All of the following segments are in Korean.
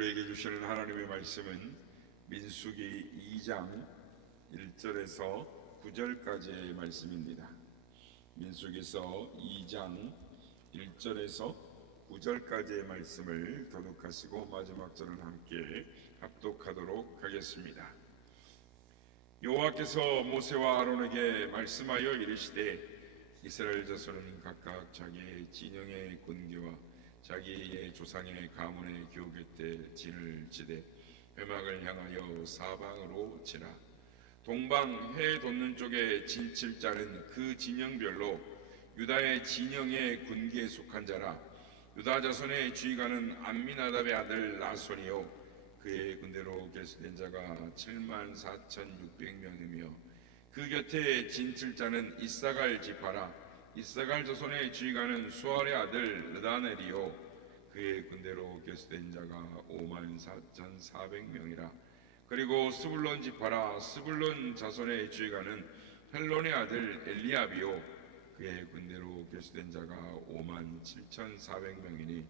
우리에게 주시는 하나님의 말씀은 민수기 2장 1절에서 9절까지의 말씀입니다. 민수기서 2장 1절에서 9절까지의 말씀을 교독하시고 마지막 절을 함께 합독하도록 하겠습니다. 여호와께서 모세와 아론에게 말씀하여 이르시되 이스라엘 자손은 각각 자기의 진영의 군기와 자기의 조상의 가문의 교궤 진을 지되 회막을 향하여 사방으로 치라. 동방 해 돋는 쪽에 진칠자는 그 진영별로 유다의 진영의 군기에 속한 자라. 유다 자손의 주의관은 암미나답의 아들 나손이요 그의 군대로 계수된 자가 74,600명이며 그 곁에 진칠자는 이사갈 지파라. 이사갈 자손의 주의관은 수알의 아들 르다넬이요 그의 군대로 계수된 자가 54,400명이라. 그리고 스불론 지파라. 스불론 자손의 주의관은 헬론의 아들 엘리압이요 그의 군대로 계수된 자가 57,400명이니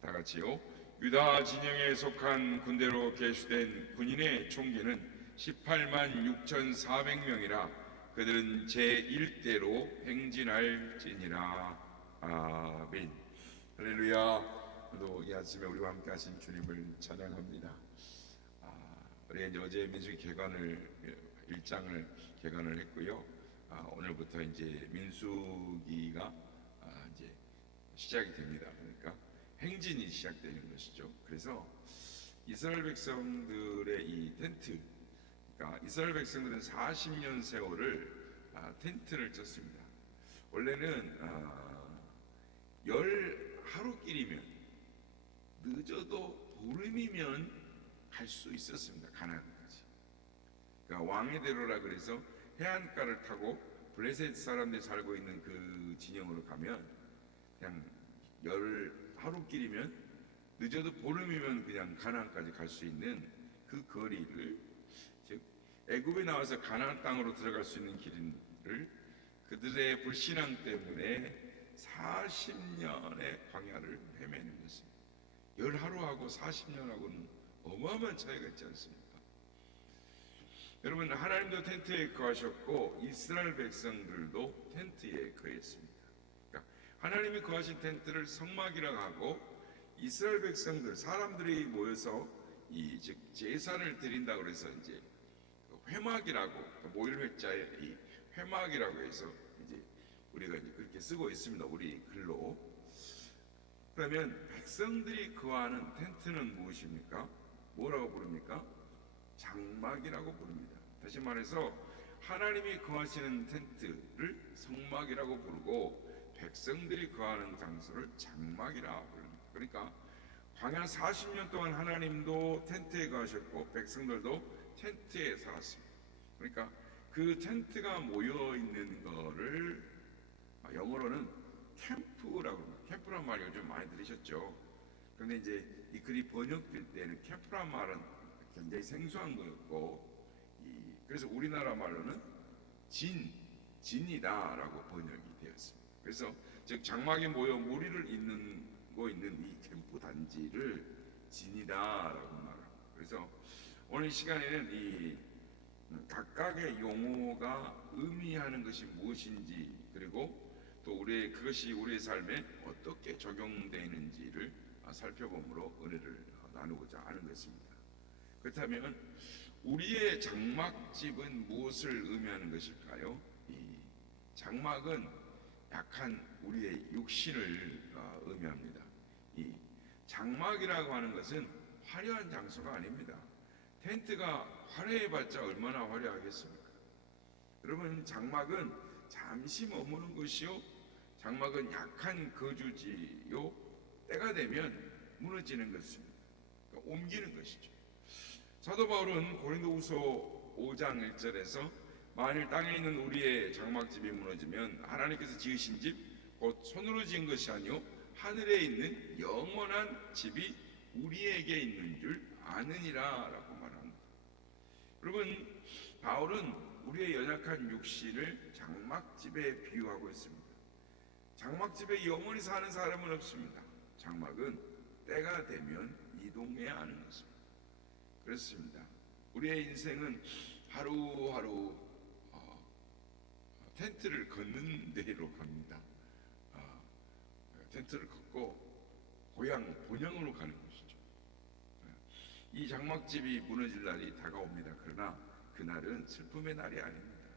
다같이요 유다 진영에 속한 군대로 계수된 군인의 총기는 186,400명이라. 그들은 제1대로 행진할지니라. 아멘. 할렐루야. 또 이 아침에 우리와 함께 하신 주님을 찬양합니다. 우리 이제 어제 민수기 개관을 1장을 개관을 했고요. 오늘부터 이제 민수기가 이제 시작이 됩니다. 그러니까 행진이 시작되는 것이죠. 그래서 이스라엘 백성들의 이 텐트, 그러니까 이스라엘 백성들은 40년 세월을 텐트를 쳤습니다. 원래는 열 하루길이면 늦어도 보름이면 갈 수 있었습니다. 가나안까지. 그러니까 왕의 대로라 그래서 해안가를 타고 블레셋 사람들이 살고 있는 그 진영으로 가면 그냥 열 하루길이면 늦어도 보름이면 그냥 가나안까지 갈 수 있는 그 거리를, 즉 애굽에 나와서 가나안 땅으로 들어갈 수 있는 길을 그들의 불신앙 때문에 40년의 광야를 헤매는 것입니다. 열 하루하고 40년하고는 어마어마한 차이가 있지 않습니까? 여러분, 하나님도 텐트에 거하셨고 이스라엘 백성들도 텐트에 거했습니다. 그러니까 하나님이 거하신 텐트를 성막이라고 하고 이스라엘 백성들, 사람들이 모여서 즉 제사를 드린다고 해서 이제 회막이라고, 모일 회자의 이 회막이라고 해서 이제 우리가 이제 그렇게 쓰고 있습니다. 우리 글로. 그러면 백성들이 거하는 텐트는 무엇입니까? 뭐라고 부릅니까? 장막이라고 부릅니다. 다시 말해서 하나님이 거하시는 텐트를 성막이라고 부르고 백성들이 거하는 장소를 장막이라 부릅니다. 그러니까 광야 40년 동안 하나님도 텐트에 거하셨고 백성들도 텐트에 살았습니다. 그러니까 그 텐트가 모여 있는 거를 영어로는 캠프라고 합니다. 캠프란 말 요즘 많이 들으셨죠? 그런데 이제 이 글이 번역될 때는 캠프란 말은 굉장히 생소한 거였고, 그래서 우리나라 말로는 진이다라고 번역이 되었습니다. 그래서 즉 장막에 모여 무리를 잇고 있는 이 캠프 단지를 진이다라고 말합니다. 그래서 오늘 시간에는 이 각각의 용어가 의미하는 것이 무엇인지, 그리고 또 그것이 우리의 삶에 어떻게 적용되는지를 살펴봄으로 은혜를 나누고자 하는 것입니다. 그렇다면 우리의 장막집은 무엇을 의미하는 것일까요? 이 장막은 약한 우리의 육신을 의미합니다. 이 장막이라고 하는 것은 화려한 장소가 아닙니다. 텐트가 화려해봤자 얼마나 화려하겠습니까? 여러분, 장막은 잠시 머무는 것이요, 장막은 약한 거주지요, 때가 되면 무너지는 것입니다. 그러니까 옮기는 것이죠. 사도 바울은 고린도후서 5장 1절에서 만일 땅에 있는 우리의 장막집이 무너지면 하나님께서 지으신 집 곧 손으로 지은 것이 아니요 하늘에 있는 영원한 집이 우리에게 있는 줄 아느니라 라고 말합니다. 여러분, 바울은 우리의 연약한 육신을 장막집에 비유하고 있습니다. 장막집에 영원히 사는 사람은 없습니다. 장막은 때가 되면 이동해야 하는 것입니다. 그렇습니다. 우리의 인생은 하루하루 텐트를 걷는 데로 갑니다. 텐트를 걷고 고향 본향으로 가는 것이죠. 이 장막집이 무너질 날이 다가옵니다. 그러나 그날은 슬픔의 날이 아닙니다.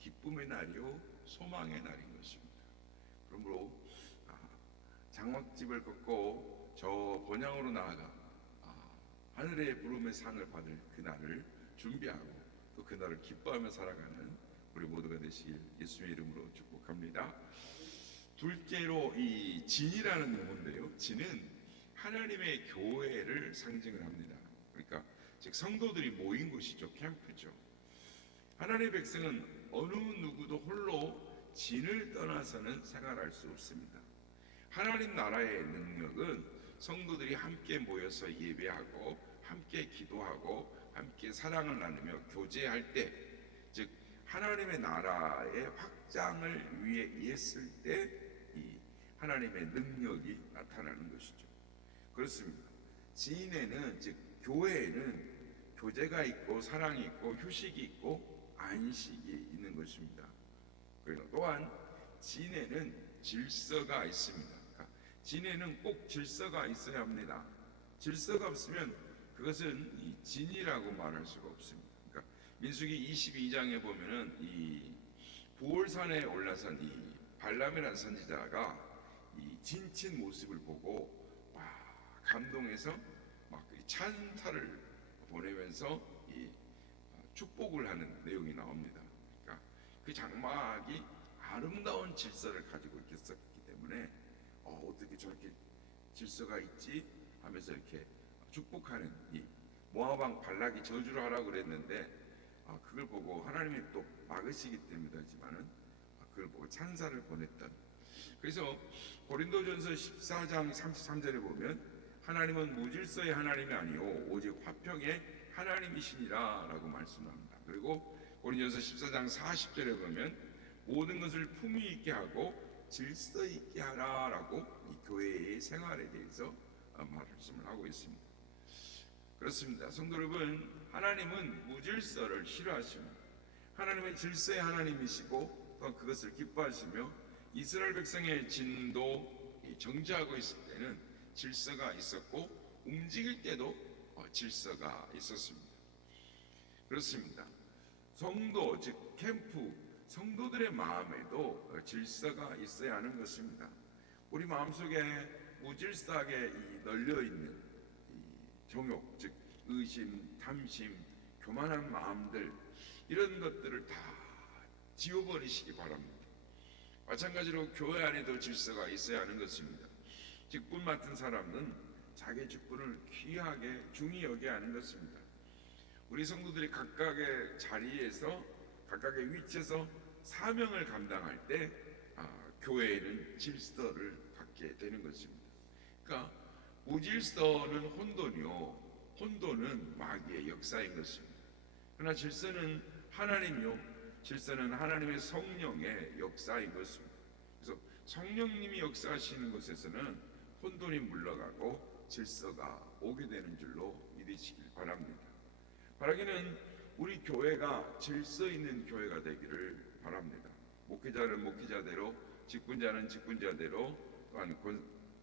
기쁨의 날이요 소망의 날인 것입니다. 그러므로 장막집을 걷고 저 본향으로 나아가 하늘의 부름의 상을 받을 그날을 준비하고 또 그날을 기뻐하며 살아가는 우리 모두가 되시길 예수의 이름으로 축복합니다. 둘째로 이 진이라는 용어인데요, 진은 하나님의 교회를 상징을 합니다. 그러니까 즉 성도들이 모인 곳이죠. 캠프죠. 하나님의 백성은 어느 누구도 홀로 진을 떠나서는 생활할 수 없습니다. 하나님 나라의 능력은 성도들이 함께 모여서 예배하고 함께 기도하고 함께 사랑을 나누며 교제할 때, 즉 하나님의 나라의 확장을 위해 했을 때 이 하나님의 능력이 나타나는 것이죠. 그렇습니다. 지인에는 즉 교회에는 교제가 있고 사랑이 있고 휴식이 있고 안식이 있는 것입니다. 그리고 또한 진에는 질서가 있습니다. 그러니까 진에는 꼭 질서가 있어야 합니다. 질서가 없으면 그것은 이 진이라고 말할 수가 없습니다. 그러니까 민수기 22장에 보면은 이 부올산에 올라선 이 발람이라는 선지자가 이 진친 모습을 보고 감동해서 막 찬사를 보내면서 이 축복을 하는 내용이 나옵니다. 그러니까 그 장막이 아름다운 질서를 가지고 있었기 때문에 어떻게 저렇게 질서가 있지 하면서 이렇게 축복하는 이 모압 왕 발락이 저주를 하라고 그랬는데 그걸 보고 하나님이 또 막으시기 때문이지만은 그걸 보고 찬사를 보냈던. 그래서 고린도전서 14장 33절에 보면 하나님은 무질서의 하나님이 아니요 오직 화평의 하나님이시니라 라고 말씀합니다. 그리고 고린도전서 14장 40절에 보면 모든 것을 품위 있게 하고 질서 있게 하라 라고 이 교회의 생활에 대해서 말씀을 하고 있습니다. 그렇습니다. 성도 여러분, 하나님은 무질서를 싫어하십니다. 하나님은 질서의 하나님이시고 또 그것을 기뻐하시며 이스라엘 백성의 진도 정지하고 있을 때는 질서가 있었고 움직일 때도 질서가 있었습니다. 그렇습니다. 성도 즉 캠프 성도들의 마음에도 질서가 있어야 하는 것입니다. 우리 마음속에 무질서하게 널려 있는 정욕 즉 의심, 탐심, 교만한 마음들 이런 것들을 다 지워버리시기 바랍니다. 마찬가지로 교회 안에도 질서가 있어야 하는 것입니다. 직분 맡은 사람은 자기 직분을 귀하게 중히 여겨야 하는 것입니다. 우리 성도들이 각각의 자리에서 각각의 위치에서 사명을 감당할 때 교회에는 질서를 갖게 되는 것입니다. 그러니까 무질서는 혼돈이요 혼돈은 마귀의 역사인 것입니다. 그러나 질서는 하나님이요 질서는 하나님의 성령의 역사인 것입니다. 그래서 성령님이 역사하시는 곳에서는 혼돈이 물러가고 질서가 오게 되는 줄로 믿으시길 바랍니다. 바라기는 우리 교회가 질서 있는 교회가 되기를 바랍니다. 목회자는 목회자대로, 직분자는 직분자대로, 또한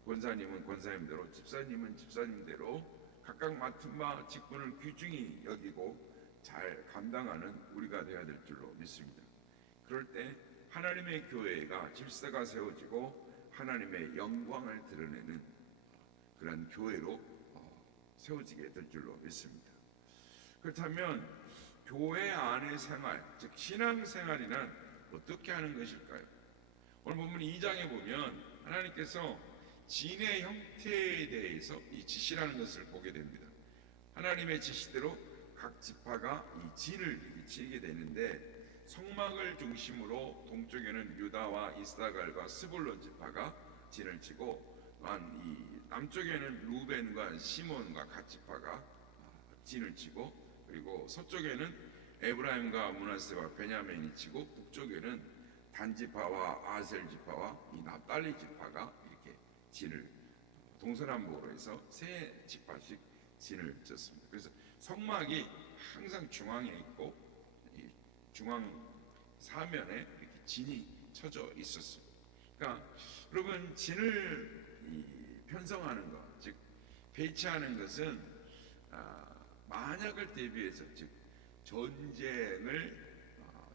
권사님은 권사님대로, 집사님은 집사님대로 각각 맡은 바 직분을 귀중히 여기고 잘 감당하는 우리가 되어야 될 줄로 믿습니다. 그럴 때 하나님의 교회가 질서가 세워지고 하나님의 영광을 드러내는 그런 교회로 세워지게 될 줄로 믿습니다. 그렇다면 교회 안의 생활, 즉 신앙생활이란 어떻게 하는 것일까요? 오늘 본문 2장에 보면 하나님께서 진의 형태에 대해서 이 지시라는 것을 보게 됩니다. 하나님의 지시대로 각 지파가 이 진을 치게 되는데 성막을 중심으로 동쪽에는 유다와 이스라엘과 스불론 지파가 진을 치고 또한 이 남쪽에는 루벤과 시몬과 갓 지파가 진을 치고 그리고 서쪽에는 에브라임과 므낫세와 베냐민이 치고 북쪽에는 단 지파와 아셀 지파와 이 납달리 지파가 이렇게 진을 동서남북으로 해서 세 지파씩 진을 쳤습니다. 그래서 성막이 항상 중앙에 있고 이 중앙 사면에 이렇게 진이 쳐져 있었습니다. 그러니까 여러분, 진을 편성하는 것, 즉 배치하는 것은 만약을 대비해서, 즉 전쟁을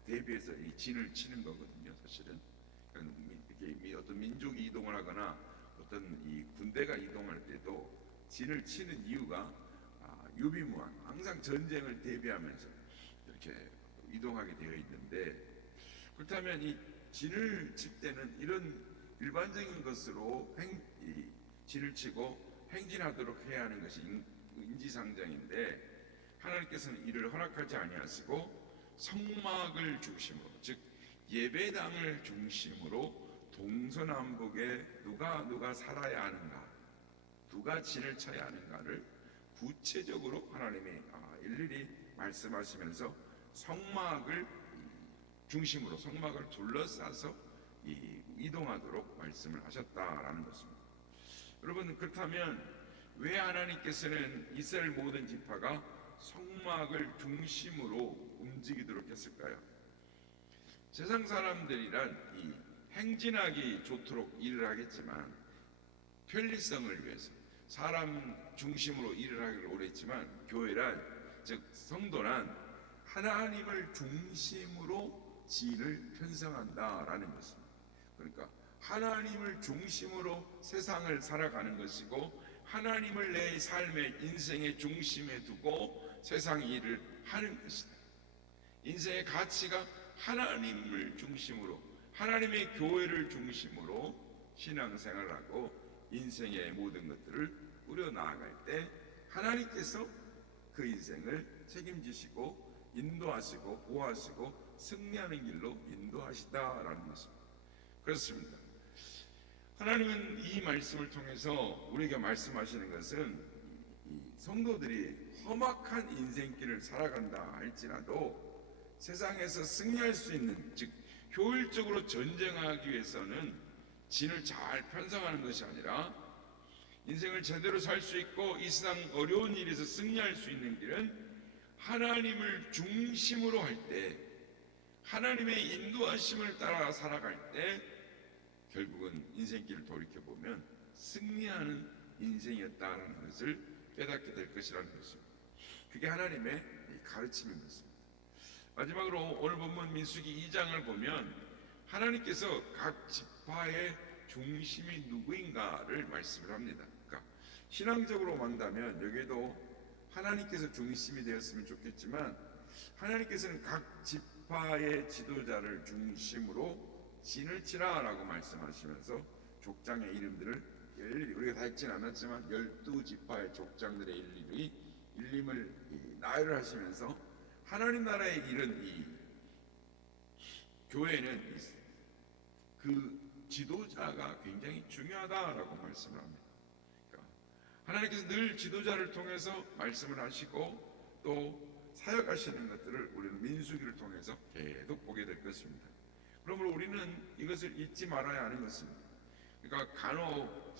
대비해서 이 진을 치는 거거든요. 사실은 이렇게 어떤 민족이 이동을 하거나 어떤 이 군대가 이동할 때도 진을 치는 이유가 유비무환, 항상 전쟁을 대비하면서 이렇게 이동하게 되어 있는데, 그렇다면 이 진을 칠 때는 이런 일반적인 것으로 진을 치고 행진하도록 해야 하는 것이 인지상정인데, 하나님께서는 이를 허락하지 아니하시고 성막을 중심으로, 즉 예배당을 중심으로 동서남북에 누가 살아야 하는가, 누가 진을 쳐야 하는가를 구체적으로 하나님이 일일이 말씀하시면서 성막을 중심으로, 성막을 둘러싸서 이동하도록 말씀을 하셨다라는 것입니다. 여러분, 그렇다면 왜 하나님께서는 이스라엘 모든 지파가 성막을 중심으로 움직이도록 했을까요? 세상 사람들이란 이 행진하기 좋도록 일을 하겠지만, 편리성을 위해서 사람 중심으로 일을 하기를 원했지만, 교회란, 즉 성도란 하나님을 중심으로 진을 편성한다라는 것입니다. 그러니까 하나님을 중심으로 세상을 살아가는 것이고, 하나님을 내 삶의 인생의 중심에 두고 세상 일을 하는 것이다. 인생의 가치가 하나님을 중심으로, 하나님의 교회를 중심으로 신앙생활을 하고 인생의 모든 것들을 꾸려나갈 때 하나님께서 그 인생을 책임지시고 인도하시고 보호하시고 승리하는 길로 인도하시다라는 것입니다. 그렇습니다. 하나님은 이 말씀을 통해서 우리에게 말씀하시는 것은 이 성도들이 험악한 인생길을 살아간다 할지라도 세상에서 승리할 수 있는, 즉 효율적으로 전쟁하기 위해서는 진을 잘 편성하는 것이 아니라, 인생을 제대로 살 수 있고 이 세상 어려운 일에서 승리할 수 있는 길은 하나님을 중심으로 할 때, 하나님의 인도하심을 따라 살아갈 때 결국은 인생길을 돌이켜보면 승리하는 인생이었다는 것을 깨닫게 될 것이라는 것입니다. 그게 하나님의 가르침인 것입니다. 마지막으로 오늘 본문 민수기 2장을 보면 하나님께서 각 지파의 중심이 누구인가를 말씀을 합니다. 그러니까 신앙적으로 본다면 여기에도 하나님께서 중심이 되었으면 좋겠지만, 하나님께서는 각 지파의 지도자를 중심으로 진을 치라라고 말씀하시면서 족장의 이름들을 일일이, 우리가 다 읽진 않았지만 12지파의 족장들의 일일이 일림을 나열을 하시면서 하나님 나라에 이른 이 교회는 그 지도자가 굉장히 중요하다라고 말씀을 합니다. 그러니까 하나님께서 늘 지도자를 통해서 말씀을 하시고 또 사역하시는 것들을 우리는 민수기를 통해서 계속 보게 될 것입니다. 그러므로 우리는 이것을 잊지 말아야 하는 것입니다. 그러니까 간혹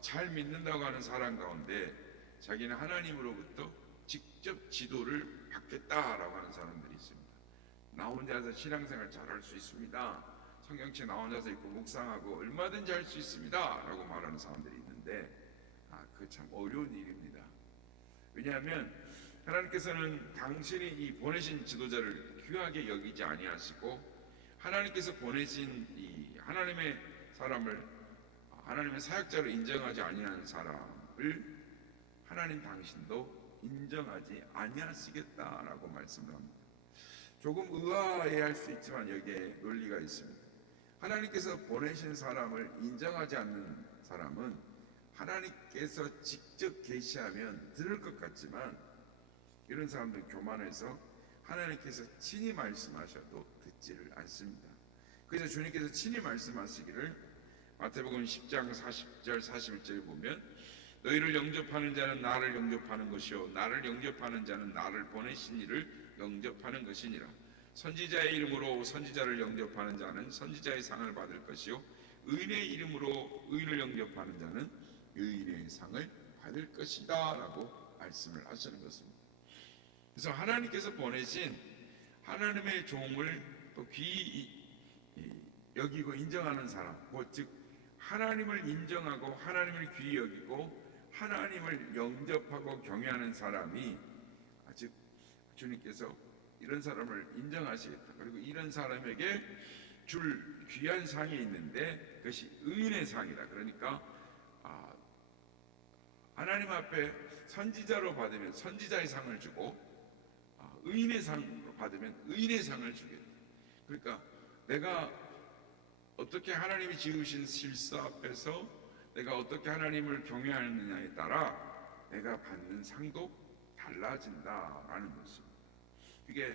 잘 믿는다고 하는 사람 가운데 자기는 하나님으로부터 직접 지도를 받겠다라고 하는 사람들이 있습니다. 나 혼자서 신앙생활 잘할 수 있습니다. 성경책 나 혼자서 읽고 묵상하고 얼마든지 할 수 있습니다 라고 말하는 사람들이 있는데, 그거 참 어려운 일입니다. 왜냐하면 하나님께서는 당신이 이 보내신 지도자를 귀하게 여기지 아니하시고, 하나님께서 보내신 이 하나님의 사람을, 하나님의 사역자로 인정하지 아니하는 사람을 하나님 당신도 인정하지 아니하시겠다라고 말씀을 합니다. 조금 의아해할 수 있지만 여기에 논리가 있습니다. 하나님께서 보내신 사람을 인정하지 않는 사람은 하나님께서 직접 계시하면 들을 것 같지만, 이런 사람들은 교만해서 하나님께서 친히 말씀하셔도 듣지를 않습니다. 그래서 주님께서 친히 말씀하시기를 마태복음 10장 40절 41절에 보면, 너희를 영접하는 자는 나를 영접하는 것이요 나를 영접하는 자는 나를 보내신 이를 영접하는 것이니라. 선지자의 이름으로 선지자를 영접하는 자는 선지자의 상을 받을 것이요 의인의 이름으로 의인을 영접하는 자는 의인의 상을 받을 것이다 라고 말씀을 하시는 것입니다. 그래서 하나님께서 보내신 하나님의 종을 또 귀히 여기고 인정하는 사람, 즉 하나님을 인정하고 하나님을 귀히 여기고 하나님을 영접하고 경외하는 사람이, 즉 주님께서 이런 사람을 인정하시겠다, 그리고 이런 사람에게 줄 귀한 상이 있는데 그것이 의인의 상이다. 그러니까 하나님 앞에 선지자로 받으면 선지자의 상을 주고 의인의 상으로 받으면 의인의 상을 주겠다. 그러니까 내가 어떻게 하나님이 지으신 실사 앞에서 내가 어떻게 하나님을 경외하느냐에 따라 내가 받는 상도 달라진다라는 것입니다. 이게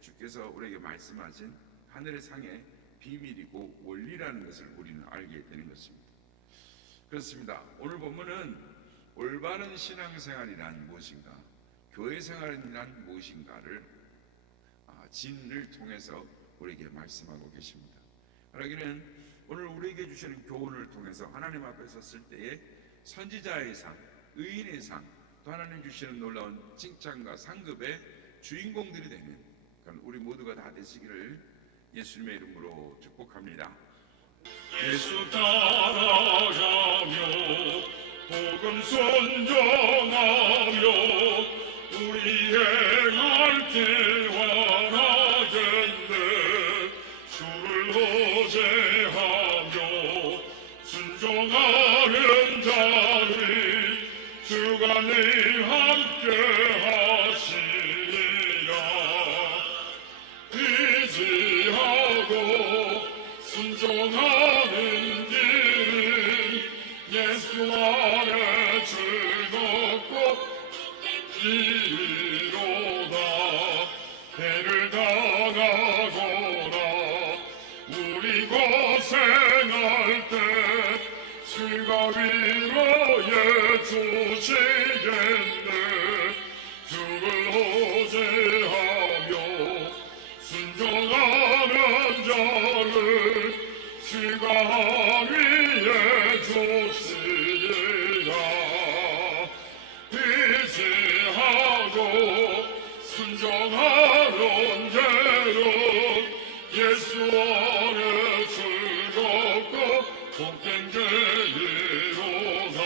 주께서 우리에게 말씀하신 하늘의 상의 비밀이고 원리라는 것을 우리는 알게 되는 것입니다. 그렇습니다. 오늘 본문은 올바른 신앙생활이란 무엇인가, 교회생활이란 무엇인가를 진을 통해서 우리에게 말씀하고 계십니다. 그러기는 오늘 우리에게 주시는 교훈을 통해서 하나님 앞에 섰을 때에 선지자의 상, 의인의 상, 또 하나님 주시는 놀라운 칭찬과 상급의 주인공들이 되는 그런 우리 모두가 다 되시기를 예수님의 이름으로 축복합니다. 예수 따라가며 복음 선전하며 우리 행할 길 원하겠네. 주를 의지하며 순종하는 자를 주가 늘 함께 하시리라. 의지하고 순종하는 길은 예수 안에 즐겁고 이로다. 해를 당하거나 우리 고생할 때 주가 위로해 주시겠네. 주를 의지하며 순종하는 자를 주가 위해 주시리라. 의지하고 순종하는 자는 예수 안에 즐겁고 복된 길이로다.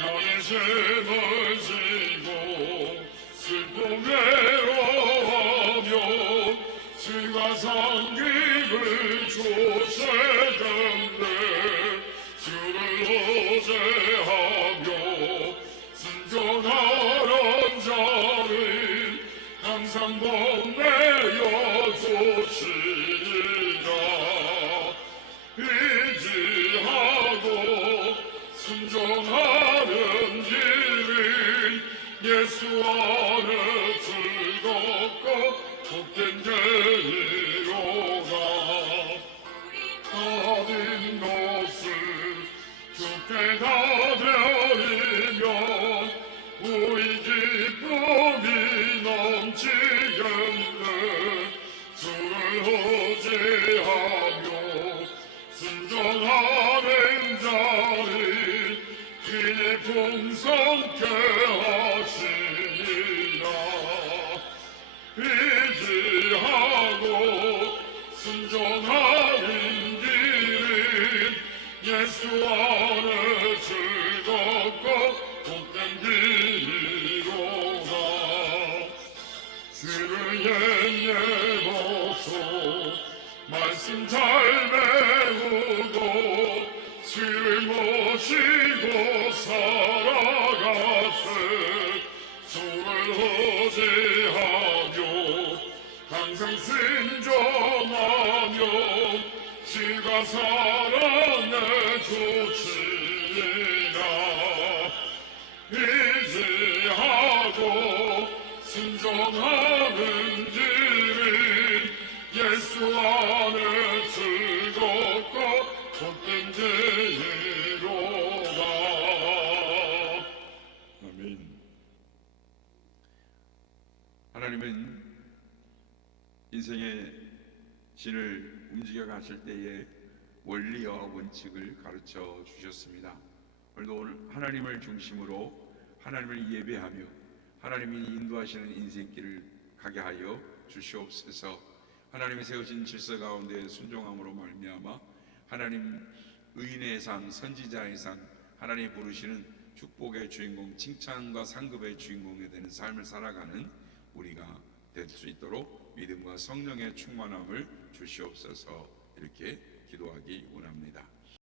나의 짐을 지고 슬픔 외로워하며 주가 상급을 주시겠네. 주를 의지하며 순종하는 자를 항상 복내어 주시리라. 의지하고 순종하는 길은 예수 안에 즐겁고 복된 길이로다. 받은 것을 주께 다 드리면 우리 기쁨이 넘치겠네. 주를 의지하며 순종하는 자를 그의 풍성케 하시리라. 의지하고 순종하는 길은 예수 안에 즐겁고 복된 길이로다. 주를 예배하소 말씀 잘 배우고 주를 모시고 살아가세. 주를 의지하며 항상 순종하며 주가 사랑해 주시리라. 의지하고 순종하는 길은 예수 안에 즐겁고 복된 길이로다. 아멘. 하나님은 인생의 진을 움직여 가실 때에 원리와 원칙을 가르쳐 주셨습니다. 오늘 하나님을 중심으로 하나님을 예배하며 하나님이 인도하시는 인생길을 가게 하여 주시옵소서. 하나님이 세우신 질서 가운데 순종함으로 말미암아 하나님 의인의 상, 선지자의 상, 하나님이 부르시는 축복의 주인공, 칭찬과 상급의 주인공이 되는 삶을 살아가는 우리가 될 수 있도록 믿음과 성령의 충만함을 주시옵소서. 이렇게 기도하기 원합니다.